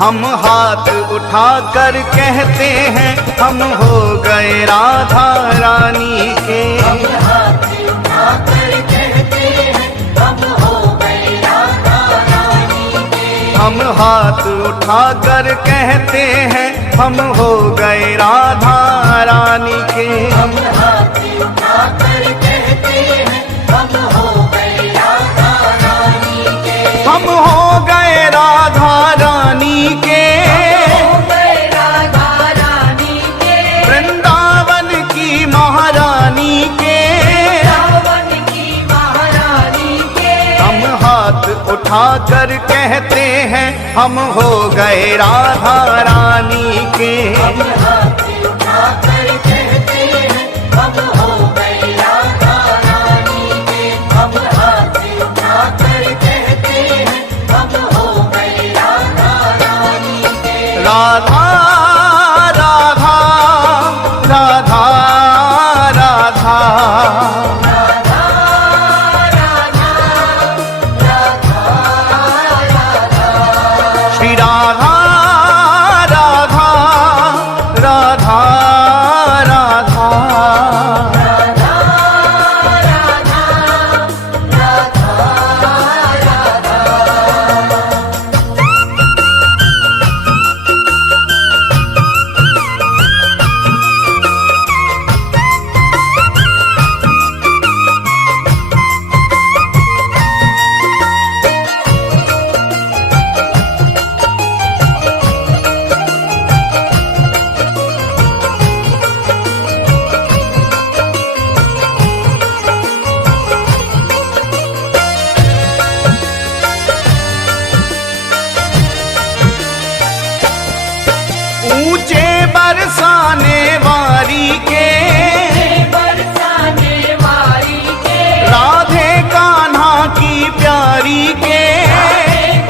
हम हाथ उठाकर कहते हैं हम हो गए राधा रानी के। हम हाथ उठाकर कहते हैं हम हो गए राधा रानी के। हम हाथ उठाकर कहते हैं हम हो गए राधा रानी के। हम हाथ उठाकर कहते हैं हम हो गए राधा रानी के। हम हो गए राधा रानी के। हो गए राधा रानी के। वृंदावन की महारानी के। वृंदावन की महारानी के। हम हाथ उठाकर कहते हैं हम हो गए राधा रानी के। हम हाथ उठाकर कहते हैं हम हो गए राधा रानी के। हम हाथ उठाकर कहते हैं हम हो गए राधा रानी के। राधा राधा राधा राधा राधा राधा राधा श्री राधा राधा राधा राधा ऊंचे बरसाने वारी के। बरसाने वाली के। राधे कान्हा की प्यारी के।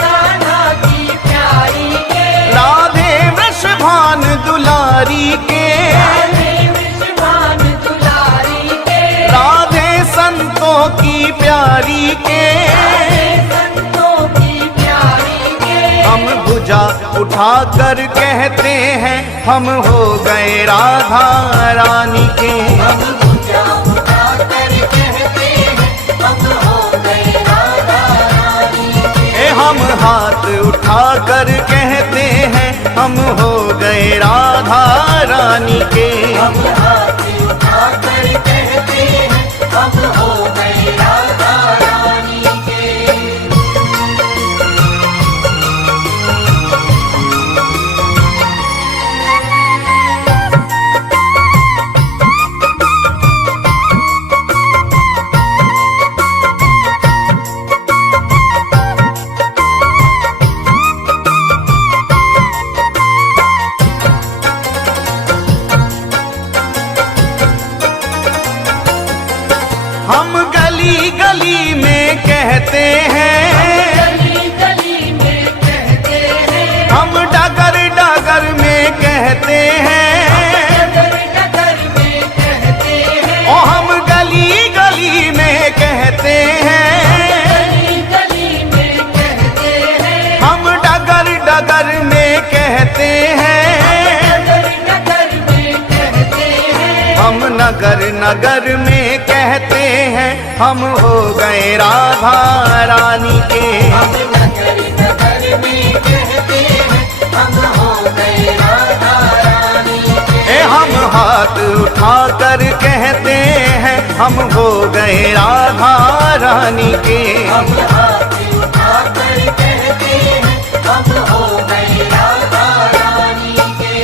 कान्हा की प्यारी के। राधे वृषभान दुलारी के। राधे विश्वान दुलारी के। राधे संतों की प्यारी के। राधे संतों की प्यारी के। हम भुजा उठाकर कहते हैं हम हो गए राधा रानी के। हम भुजा उठाकर कहते हैं हम हो गए राधा रानी के। हम हाथ उठाकर कहते हैं हम हो गए राधा रानी के। हम हाथ उठाकर कहते हैं हम हो गए राधा रानी के। हम गली गली में कहते हैं। गली गली में कहते हैं। हम डगर डगर में कहते हैं। डगर डगर में कहते हैं। ओ हम गली गली में कहते हैं। गली गली में कहते हैं। हम डगर डगर में कहते हैं। डगर डगर में कहते हैं। हम नगर नगर में कहते हैं हम हो गए राधा रानी के। हम नगर नगर में कहते हैं हम हो गए राधा रानी के। हम हाथ उठाकर कहते हैं हम हो गए राधा रानी के। हम हाथ उठाकर कहते हैं हम हो गए राधा रानी के।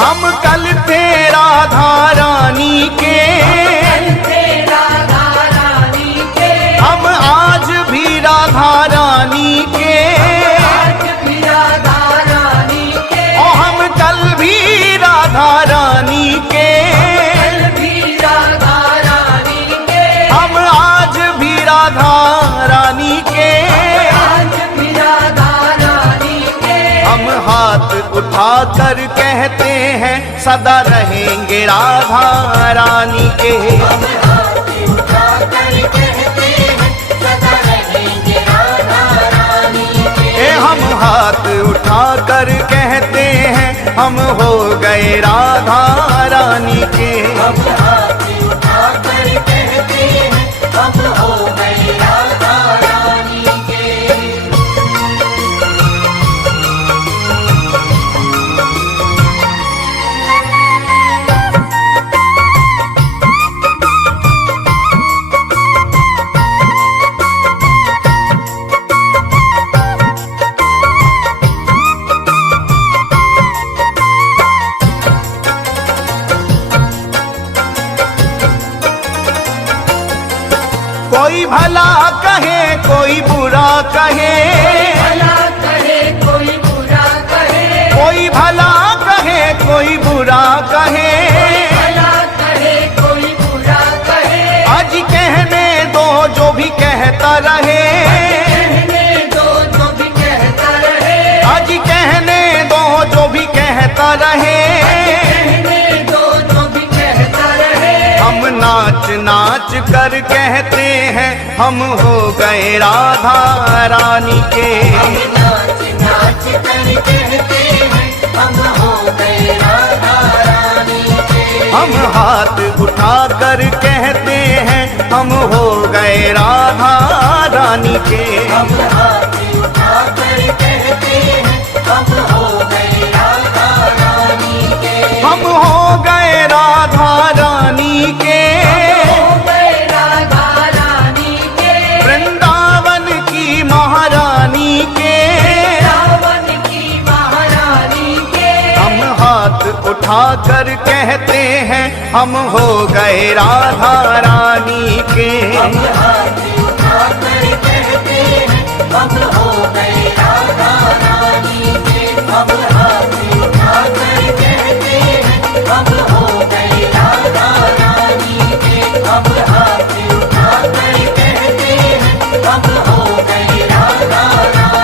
हम कल थे राधा रानी के। राधा रानी के। हम आज भी राधा रानी उठा कर कहते हैं सदा रहेंगे राधा रानी के। हम हाथ उठा कर कहते हैं सदा रहेंगे राधा रानी के। हम हाथ उठा कर कहते हैं हम हो गए राधा रानी के। हम हाथ उठा कर कहते हैं हम हो गए राधा रानी के। कोई भला कहे कोई बुरा कहे, भला कहे कोई बुरा कहे, कोई भला कहे कोई बुरा कहे, भला कहे कोई बुरा कहे। आज कहने दो जो भी कहता रहे, कहने दो जो भी कहता रहे, आज कहने दो जो भी कहता रहे। कहने दो जो भी कहता रहे। हम नाच नाच कर कहते हैं हम हो गए राधा रानी के। हम नाच नाच कर कहते हैं हम हो गए राधा रानी के। हम हाथ उठा कर कहते हैं हम हो गए राधा रानी के। हम हाथ उठा कर कहते हैं हम हो गए राधा रानी के। हम हो गए राधा रानी के। हो गए राधा रानी के। वृंदावन की महारानी के। रावण की महारानी के। हम हाथ उठा कर कहते हैं हम हो गए राधा रानी के। हम हाथ उठा कर कहते हैं हम हो गए राधा रानी के। हम हाथ उठा कर कहते हैं हम हो गए राधा रानी के। हम हाथ उठा कर कहते हैं हम हो गए राधा रानी के।